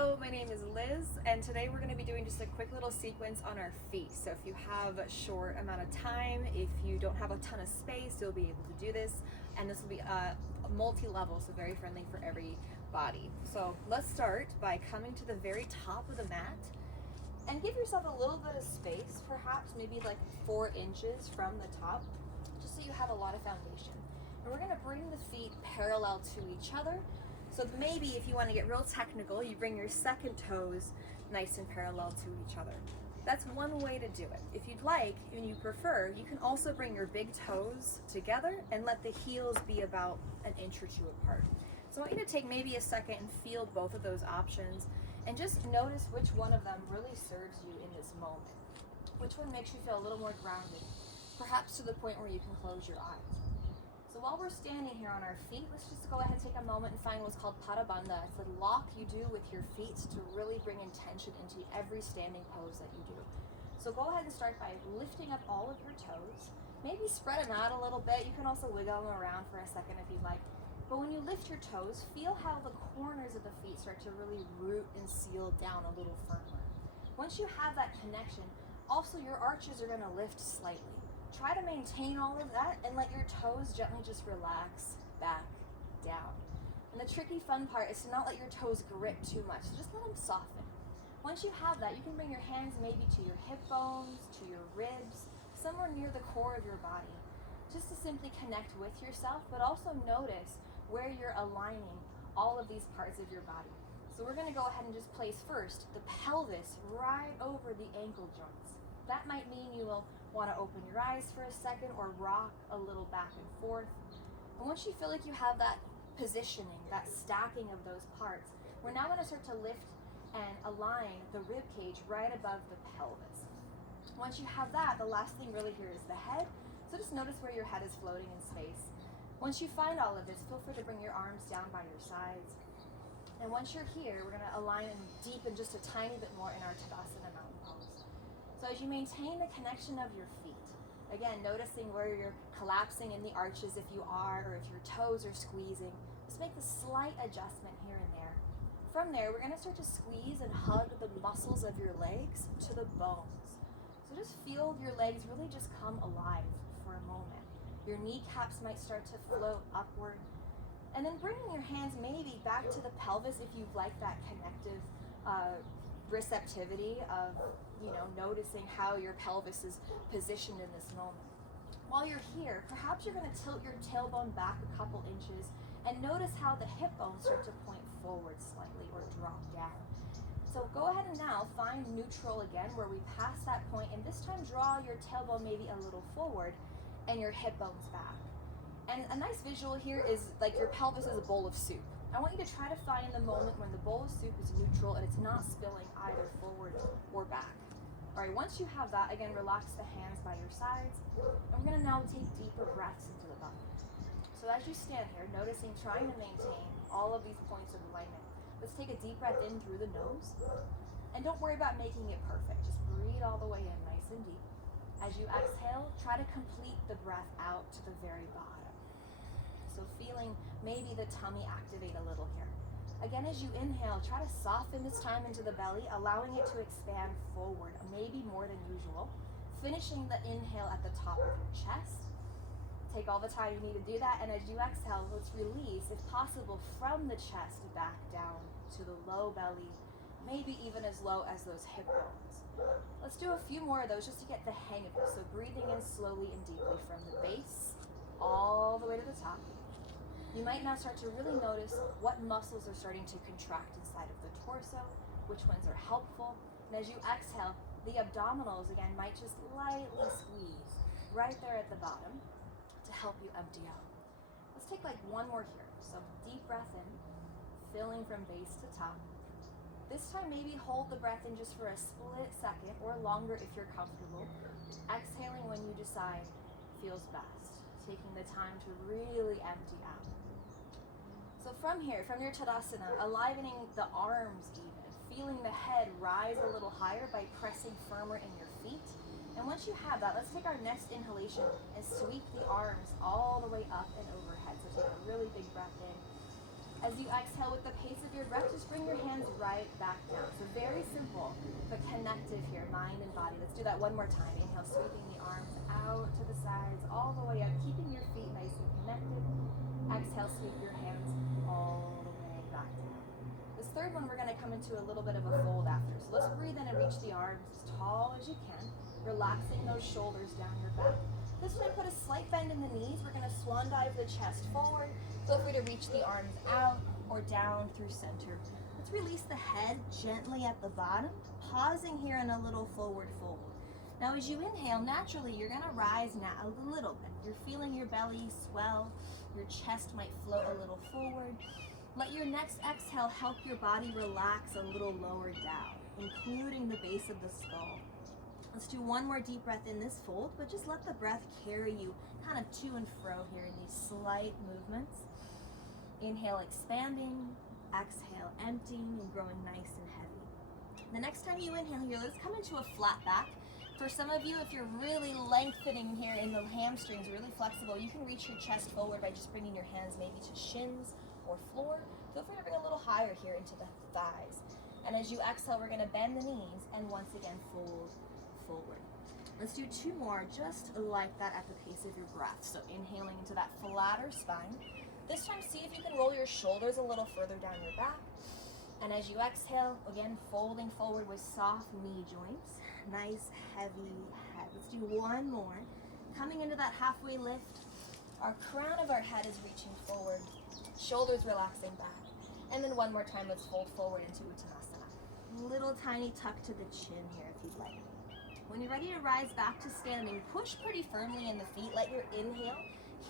Hello, my name is Liz, and today we're going to be doing just a quick little sequence on our feet. So if you have a short amount of time, if you don't have a ton of space, you'll be able to do this. And this will be multi-level, so very friendly for every body. So let's start by coming to the very top of the mat and give yourself a little bit of space, perhaps maybe like 4 inches from the top, just so you have a lot of foundation. And we're going to bring the feet parallel to each other. So maybe if you want to get real technical, you bring your second toes nice and parallel to each other. That's one way to do it. If you'd like, and you prefer, you can also bring your big toes together and let the heels be about an inch or two apart. So I want you to take maybe a second and feel both of those options and just notice which one of them really serves you in this moment. Which one makes you feel a little more grounded, perhaps to the point where you can close your eyes. So while we're standing here on our feet, let's just go ahead and take a moment and find what's called Pada Bandha. It's a lock you do with your feet to really bring intention into every standing pose that you do. So go ahead and start by lifting up all of your toes. Maybe spread them out a little bit. You can also wiggle them around for a second if you'd like. But when you lift your toes, feel how the corners of the feet start to really root and seal down a little firmer. Once you have that connection, also your arches are going to lift slightly. Try to maintain all of that and let your toes gently just relax back down. And the tricky fun part is to not let your toes grip too much, so just let them soften. Once you have that, you can bring your hands maybe to your hip bones, to your ribs, somewhere near the core of your body, just to simply connect with yourself, but also notice where you're aligning all of these parts of your body. So we're going to go ahead and just place first the pelvis right over the ankle joints. That might mean you will want to open your eyes for a second or rock a little back and forth. And once you feel like you have that positioning, that stacking of those parts, we're now going to start to lift and align the rib cage right above the pelvis. Once you have that, the last thing really here is the head. So just notice where your head is floating in space. Once you find all of this, feel free to bring your arms down by your sides. And once you're here, we're going to align and deepen just a tiny bit more in our Tadasana mountain pose. So as you maintain the connection of your feet, again, noticing where you're collapsing in the arches if you are, or if your toes are squeezing, just make the slight adjustment here and there. From there, we're going to start to squeeze and hug the muscles of your legs to the bones. So just feel your legs really just come alive for a moment. Your kneecaps might start to float upward. And then bringing your hands maybe back to the pelvis if you'd like that connective receptivity of, noticing how your pelvis is positioned in this moment. While you're here, perhaps you're going to tilt your tailbone back a couple inches and notice how the hip bones start to point forward slightly or drop down. So go ahead and now find neutral again where we pass that point, and this time draw your tailbone maybe a little forward and your hip bones back. And a nice visual here is like your pelvis is a bowl of soup. I want you to try to find the moment when the bowl of soup is neutral and it's not spilling either forward or back. All right, once you have that, again, relax the hands by your sides. And we're gonna now take deeper breaths into the body. So as you stand here, noticing, trying to maintain all of these points of alignment, let's take a deep breath in through the nose. And don't worry about making it perfect. Just breathe all the way in nice and deep. As you exhale, try to complete the breath out to the very bottom. So feeling maybe the tummy activate a little here. Again, as you inhale, try to soften this time into the belly, allowing it to expand forward, maybe more than usual. Finishing the inhale at the top of your chest. Take all the time you need to do that, and as you exhale, let's release, if possible, from the chest back down to the low belly, maybe even as low as those hip bones. Let's do a few more of those just to get the hang of this. So breathing in slowly and deeply from the base all the way to the top. You might now start to really notice what muscles are starting to contract inside of the torso, which ones are helpful. And as you exhale, the abdominals again might just lightly squeeze right there at the bottom to help you empty out. Let's take like one more here. So deep breath in, filling from base to top. This time maybe hold the breath in just for a split second or longer if you're comfortable. Exhaling when you decide feels best. Taking the time to really empty out. So from here, from your Tadasana, alivening the arms even, feeling the head rise a little higher by pressing firmer in your feet. And once you have that, let's take our next inhalation and sweep the arms all the way up and overhead. So take a really big breath in. As you exhale with the pace of your breath, just bring your hands right back down. So very simple, but connective here, mind and body. Let's do that one more time. Inhale, sweeping the arms out to the sides, all the way up, keeping your feet nice and connected. Exhale, sweep your hands all the way back down. This third one, we're gonna come into a little bit of a fold after. So let's breathe in and reach the arms as tall as you can, relaxing those shoulders down your back. This time, put a slight bend in the knees. We're gonna swan dive the chest forward. Feel free to reach the arms out or down through center. Let's release the head gently at the bottom, pausing here in a little forward fold. Now as you inhale, naturally you're gonna rise now a little bit. You're feeling your belly swell, your chest might float a little forward. Let your next exhale help your body relax a little lower down, including the base of the skull. Let's do one more deep breath in this fold, but just let the breath carry you kind of to and fro here in these slight movements. Inhale, expanding, exhale, emptying, and growing nice and heavy. The next time you inhale here, let's come into a flat back. For some of you, if you're really lengthening here in the hamstrings, really flexible, you can reach your chest forward by just bringing your hands maybe to shins or floor. Feel free to bring a little higher here into the thighs. And as you exhale, we're gonna bend the knees and once again fold forward. Let's do two more just like that at the pace of your breath. So inhaling into that flatter spine. This time, see if you can roll your shoulders a little further down your back. And as you exhale, again, folding forward with soft knee joints. Nice, heavy head. Let's do one more. Coming into that halfway lift. Our crown of our head is reaching forward. Shoulders relaxing back. And then one more time, let's fold forward into Uttanasana. Little tiny tuck to the chin here if you'd like. When you're ready to rise back to standing, push pretty firmly in the feet. Let your inhale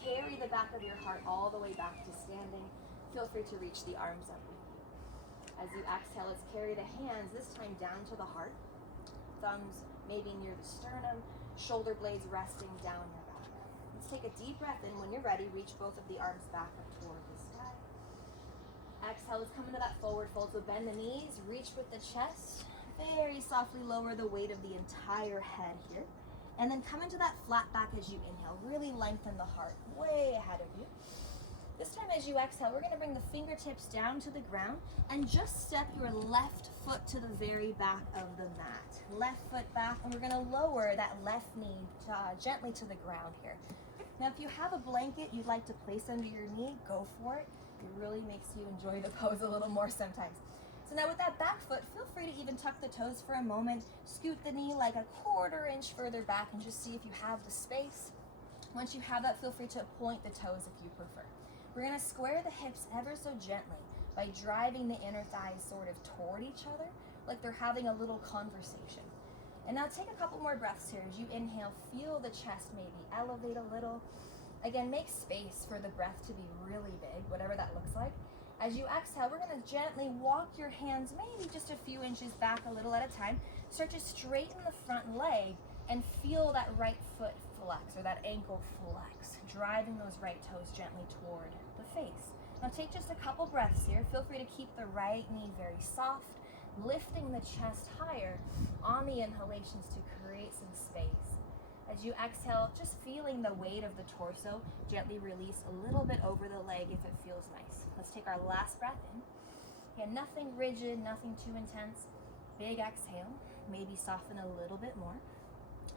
carry the back of your heart all the way back to standing. Feel free to reach the arms up with you. As you exhale, let's carry the hands, this time down to the heart. Thumbs maybe near the sternum, shoulder blades resting down your back. Let's take a deep breath in. When you're ready, reach both of the arms back up toward the sky. Exhale, let's come into that forward fold. So bend the knees, reach with the chest. Very softly lower the weight of the entire head here. And then come into that flat back as you inhale. Really lengthen the heart way ahead of you. This time as you exhale, we're gonna bring the fingertips down to the ground and just step your left foot to the very back of the mat. Left foot back, and we're gonna lower that left knee gently to the ground here. Now if you have a blanket you'd like to place under your knee, go for it. It really makes you enjoy the pose a little more sometimes. So now with that back foot, feel free to even tuck the toes for a moment. Scoot the knee like a 1/4 inch further back and just see if you have the space. Once you have that, feel free to point the toes if you prefer. We're gonna square the hips ever so gently by driving the inner thighs sort of toward each other, like they're having a little conversation. And now take a couple more breaths here. As you inhale, feel the chest maybe elevate a little. Again, make space for the breath to be really big, whatever that looks like. As you exhale, we're gonna gently walk your hands maybe just a few inches back a little at a time. Start to straighten the front leg and feel that right foot flex or that ankle flex, driving those right toes gently toward the face. Now take just a couple breaths here. Feel free to keep the right knee very soft, lifting the chest higher on the inhalations to create some space. As you exhale, just feeling the weight of the torso, gently release a little bit over the leg if it feels nice. Let's take our last breath in. Again, nothing rigid, nothing too intense. Big exhale, maybe soften a little bit more.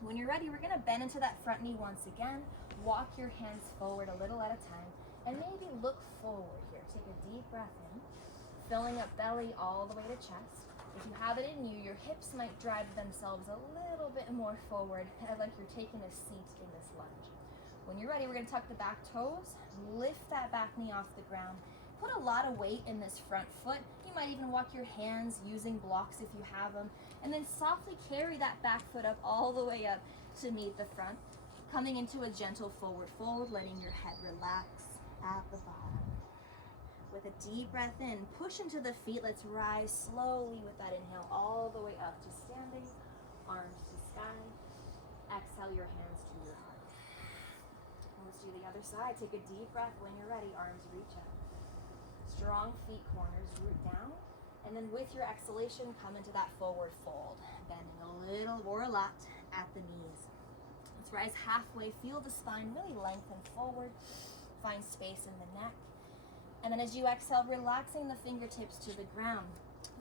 When you're ready, we're gonna bend into that front knee once again. Walk your hands forward a little at a time, and maybe look forward here. Take a deep breath in, filling up belly all the way to chest. If you have it in you, your hips might drive themselves a little bit more forward, like you're taking a seat in this lunge. When you're ready, we're gonna tuck the back toes, lift that back knee off the ground. Put a lot of weight in this front foot. You might even walk your hands using blocks if you have them, and then softly carry that back foot up all the way up to meet the front, coming into a gentle forward fold, letting your head relax at the bottom. With a deep breath in, push into the feet. Let's rise slowly with that inhale all the way up to standing, arms to sky. Exhale your hands to your heart. And let's do the other side. Take a deep breath. When you're ready, arms reach up. Strong feet corners, root down. And then with your exhalation, come into that forward fold, bending a little or a lot at the knees. Let's rise halfway. Feel the spine really lengthen forward. Find space in the neck. And then as you exhale, relaxing the fingertips to the ground.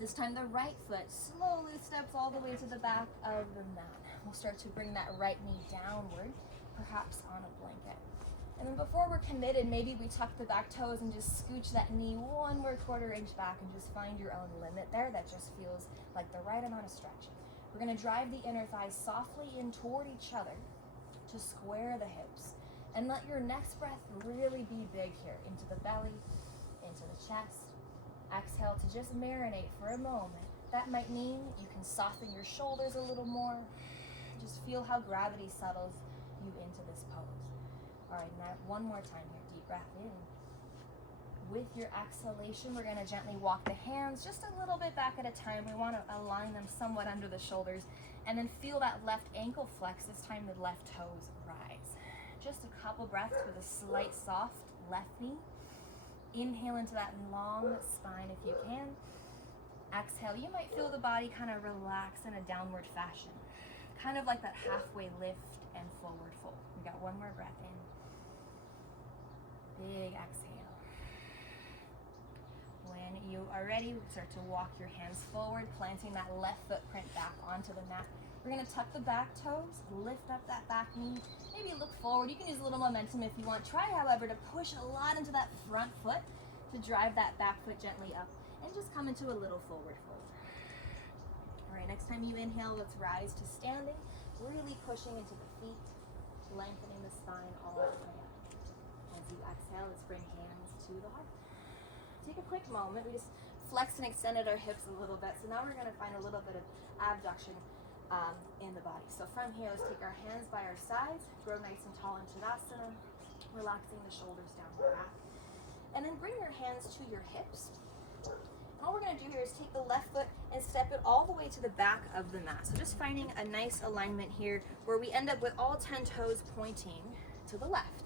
This time the right foot slowly steps all the way to the back of the mat. We'll start to bring that right knee downward, perhaps on a blanket. And then before we're committed, maybe we tuck the back toes and just scooch that knee 1 more quarter inch back and just find your own limit there. That just feels like the right amount of stretch. We're gonna drive the inner thighs softly in toward each other to square the hips. And let your next breath really be big here, into the belly, into the chest. Exhale to just marinate for a moment. That might mean you can soften your shoulders a little more. Just feel how gravity settles you into this pose. All right, now one more time here, deep breath in. With your exhalation, we're gonna gently walk the hands just a little bit back at a time. We wanna align them somewhat under the shoulders, and then feel that left ankle flex. This time the left toes rise. Just a couple breaths with a slight soft left knee. Inhale into that long spine if you can. Exhale, you might feel the body kind of relax in a downward fashion. Kind of like that halfway lift and forward fold. We got one more breath in. Big exhale. When you are ready, start to walk your hands forward, planting that left footprint back onto the mat. We're gonna tuck the back toes, lift up that back knee, maybe look forward. You can use a little momentum if you want. Try, however, to push a lot into that front foot to drive that back foot gently up and just come into a little forward fold. All right, next time you inhale, let's rise to standing, really pushing into the feet, lengthening the spine all the way up. As you exhale, let's bring hands to the heart. Take a quick moment. We just flexed and extended our hips a little bit. So now we're gonna find a little bit of abduction in the body. So from here, let's take our hands by our sides, grow nice and tall in Tadasana, relaxing the shoulders down the back. And then bring your hands to your hips. And all we're gonna do here is take the left foot and step it all the way to the back of the mat. So just finding a nice alignment here where we end up with all 10 toes pointing to the left.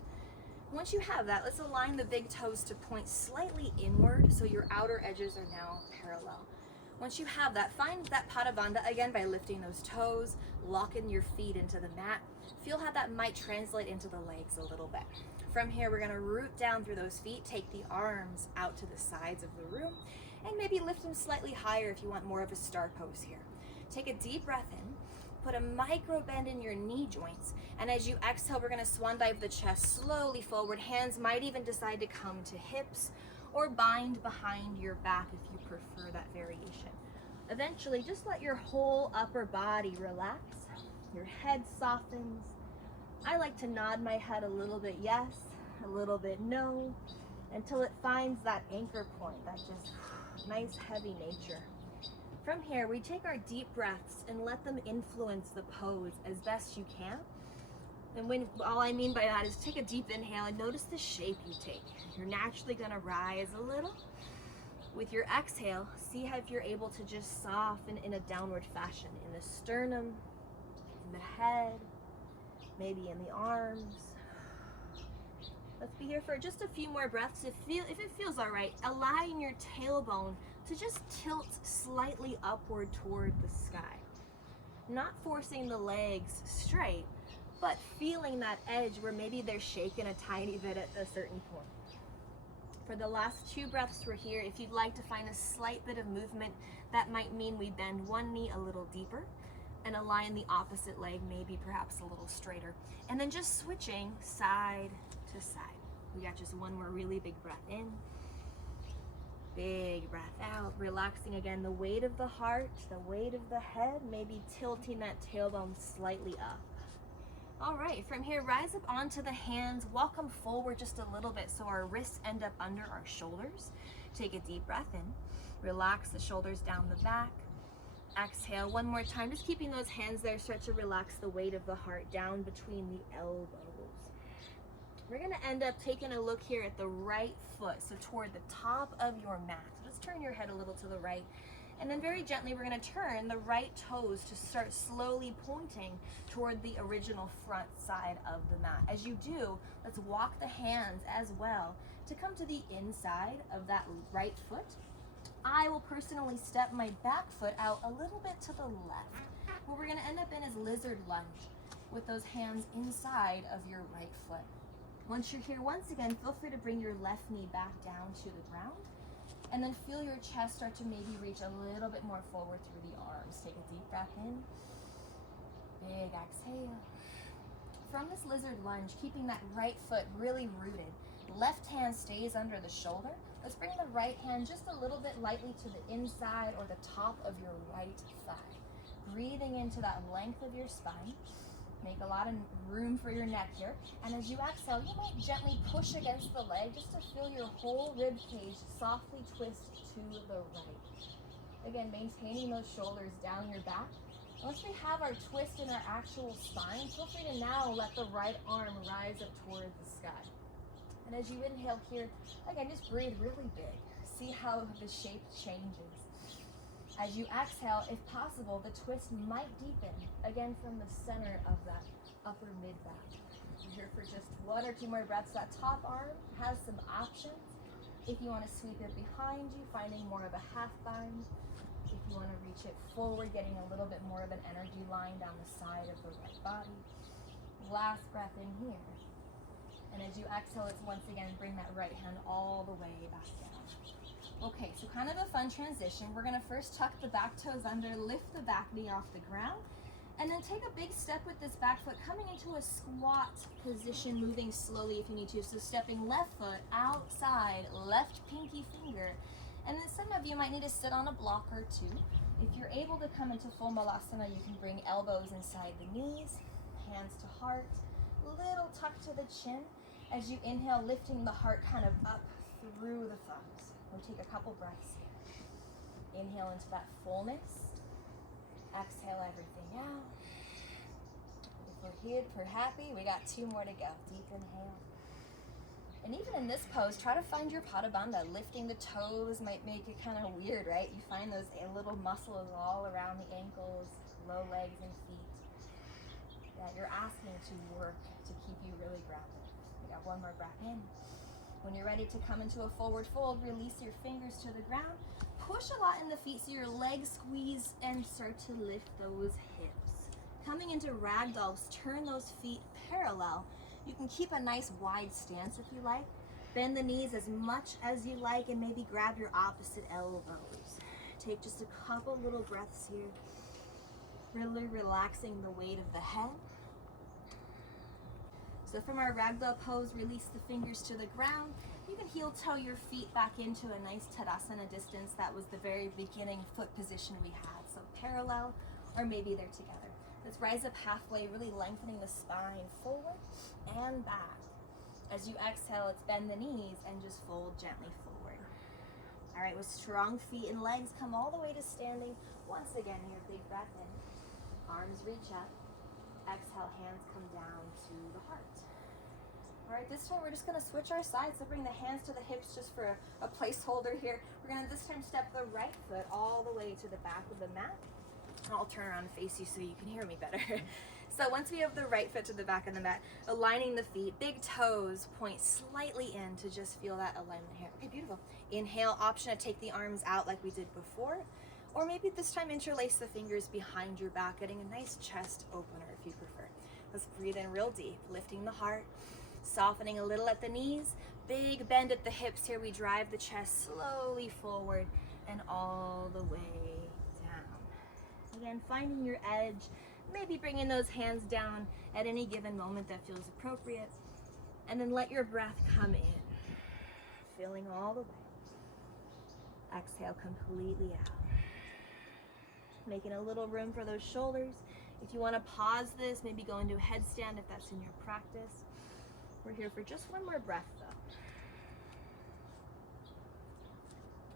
Once you have that, let's align the big toes to point slightly inward so your outer edges are now parallel. Once you have that, find that Pada Bandha again by lifting those toes, locking your feet into the mat. Feel how that might translate into the legs a little bit. From here, we're gonna root down through those feet, take the arms out to the sides of the room, and maybe lift them slightly higher if you want more of a star pose here. Take a deep breath in, put a micro bend in your knee joints, and as you exhale, we're gonna swan dive the chest slowly forward. Hands might even decide to come to hips or bind behind your back if you prefer that variation. Eventually, just let your whole upper body relax. Your head softens. I like to nod my head a little bit yes, a little bit no, until it finds that anchor point, that just nice heavy nature. From here, we take our deep breaths and let them influence the pose as best you can. And all I mean by that is take a deep inhale and notice the shape you take. You're naturally gonna rise a little. With your exhale, see how if you're able to just soften in a downward fashion in the sternum, in the head, maybe in the arms. Let's be here for just a few more breaths. If it feels all right, allowing your tailbone to just tilt slightly upward toward the sky. Not forcing the legs straight, but feeling that edge where maybe they're shaken a tiny bit at a certain point. For the last 2 breaths we're here, if you'd like to find a slight bit of movement, that might mean we bend one knee a little deeper and align the opposite leg maybe perhaps a little straighter. And then just switching side to side. We got just one more really big breath in. Big breath out, relaxing again the weight of the heart, the weight of the head, maybe tilting that tailbone slightly up. All right, from here, rise up onto the hands, walk them forward just a little bit so our wrists end up under our shoulders. Take a deep breath in, relax the shoulders down the back. Exhale one more time, just keeping those hands there, start to relax the weight of the heart down between the elbows. We're gonna end up taking a look here at the right foot, so toward the top of your mat. So just turn your head a little to the right, and then very gently we're gonna turn the right toes to start slowly pointing toward the original front side of the mat. As you do, let's walk the hands as well to come to the inside of that right foot. I will personally step my back foot out a little bit to the left. What we're gonna end up in is lizard lunge with those hands inside of your right foot. Once you're here, once again, feel free to bring your left knee back down to the ground. And then feel your chest start to maybe reach a little bit more forward through the arms. Take a deep breath in. Big exhale. From this lizard lunge, keeping that right foot really rooted. Left hand stays under the shoulder. Let's bring the right hand just a little bit lightly to the inside or the top of your right thigh. Breathing into that length of your spine. Make a lot of room for your neck here. And as you exhale, you might gently push against the leg just to feel your whole rib cage softly twist to the right. Again, maintaining those shoulders down your back. Once we have our twist in our actual spine, feel free to now let the right arm rise up towards the sky. And as you inhale here, again, just breathe really big. See how the shape changes. As you exhale, if possible, the twist might deepen, again from the center of that upper mid-back. You're here for just 1 or 2 more breaths. That top arm has some options. If you want to sweep it behind you, finding more of a half bind. If you want to reach it forward, getting a little bit more of an energy line down the side of the right body. Last breath in here. And as you exhale, it's once again, bring that right hand all the way back down. Okay, so kind of a fun transition. We're gonna first tuck the back toes under, lift the back knee off the ground, and then take a big step with this back foot, coming into a squat position, moving slowly if you need to. So stepping left foot outside, left pinky finger, and then some of you might need to sit on a block or two. If you're able to come into full malasana, you can bring elbows inside the knees, hands to heart, little tuck to the chin. As you inhale, lifting the heart kind of up through the thumbs. We'll take a couple breaths here. Inhale into that fullness. Exhale everything out. If we're happy, we got 2 more to go. Deep inhale. And even in this pose, try to find your Pada Bandha. Lifting the toes might make it kind of weird, right? You find those little muscles all around the ankles, low legs and feet that you're asking to work to keep you really grounded. We got 1 more breath in. When you're ready to come into a forward fold, release your fingers to the ground. Push a lot in the feet so your legs squeeze and start to lift those hips. Coming into ragdolls, turn those feet parallel. You can keep a nice wide stance if you like. Bend the knees as much as you like and maybe grab your opposite elbows. Take just a couple little breaths here. Really relaxing the weight of the head. So from our ragdoll pose, release the fingers to the ground. You can heel toe your feet back into a nice Tadasana distance. That was the very beginning foot position we had. So parallel, or maybe they're together. Let's rise up halfway, really lengthening the spine forward and back. As you exhale, let's bend the knees and just fold gently forward. All right, with strong feet and legs, come all the way to standing. Once again, here, big breath in. Arms reach up. Exhale, hands come down to the heart. All right, this time we're just gonna switch our sides. So bring the hands to the hips just for a placeholder here. We're gonna this time step the right foot all the way to the back of the mat. I'll turn around and face you so you can hear me better. So once we have the right foot to the back of the mat, aligning the feet, big toes point slightly in to just feel that alignment here. Okay, beautiful. Inhale, option to take the arms out like we did before. Or maybe this time interlace the fingers behind your back, getting a nice chest opener if you prefer. Let's breathe in real deep, lifting the heart, softening a little at the knees, big bend at the hips here. We drive the chest slowly forward and all the way down. Again, finding your edge, maybe bringing those hands down at any given moment that feels appropriate. And then let your breath come in, filling all the way. Exhale completely out. Making a little room for those shoulders. If you want to pause this, maybe go into a headstand if that's in your practice. We're here for just 1 more breath though.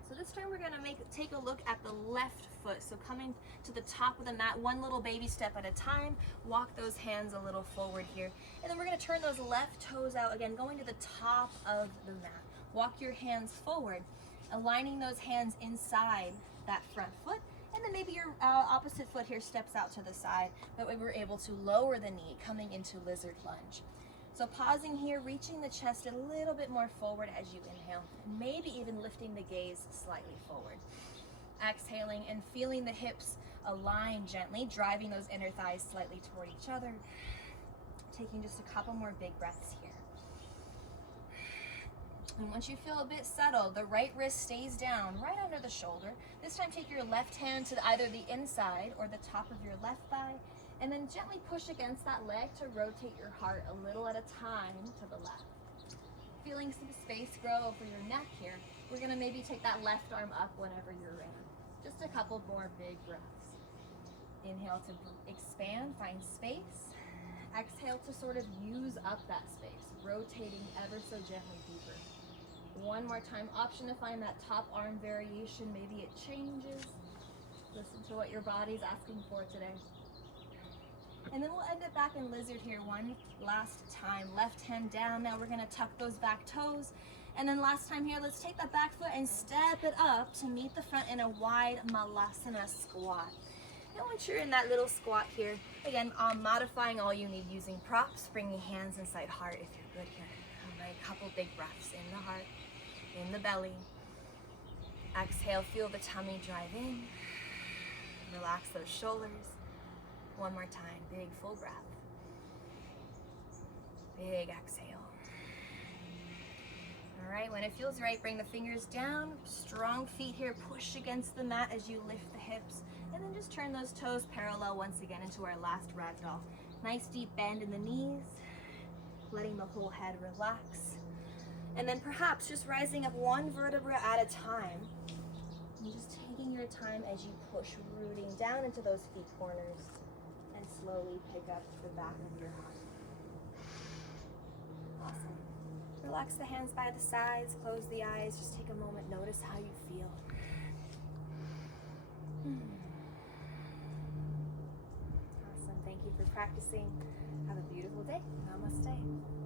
So this time we're going to take a look at the left foot. So coming to the top of the mat, 1 little baby step at a time. Walk those hands a little forward here. And then we're going to turn those left toes out again, going to the top of the mat. Walk your hands forward, aligning those hands inside that front foot. And then maybe your opposite foot here steps out to the side. That way we're able to lower the knee, coming into lizard lunge. So pausing here, reaching the chest a little bit more forward as you inhale. Maybe even lifting the gaze slightly forward. Exhaling and feeling the hips align gently, driving those inner thighs slightly toward each other. Taking just a couple more big breaths here. And once you feel a bit settled, the right wrist stays down right under the shoulder. This time take your left hand to either the inside or the top of your left thigh, and then gently push against that leg to rotate your heart a little at a time to the left. Feeling some space grow over your neck here, we're gonna maybe take that left arm up whenever you're ready. Just a couple more big breaths. Inhale to expand, find space. Exhale to sort of use up that space, rotating ever so gently deeper. One more time, option to find that top arm variation. Maybe it changes. Listen to what your body's asking for today. And then we'll end it back in lizard here one last time. Left hand down. Now we're gonna tuck those back toes. And then last time here, let's take that back foot and step it up to meet the front in a wide Malasana squat. And once you're in that little squat here, again, modifying all you need using props, bringing hands inside heart if you're good here. All right, couple big breaths in the heart, in the belly. Exhale, feel the tummy drive in. Relax those shoulders. One more time, big full breath. Big exhale. All right, when it feels right, bring the fingers down. Strong feet here, push against the mat as you lift the hips. And then just turn those toes parallel once again into our last ragdoll. Nice deep bend in the knees, letting the whole head relax. And then perhaps just rising up one vertebra at a time. And just taking your time as you push, rooting down into those feet corners. And slowly pick up the back of your heart. Awesome. Relax the hands by the sides, close the eyes, just take a moment, notice how you feel. Awesome, thank you for practicing. Have a beautiful day. Namaste.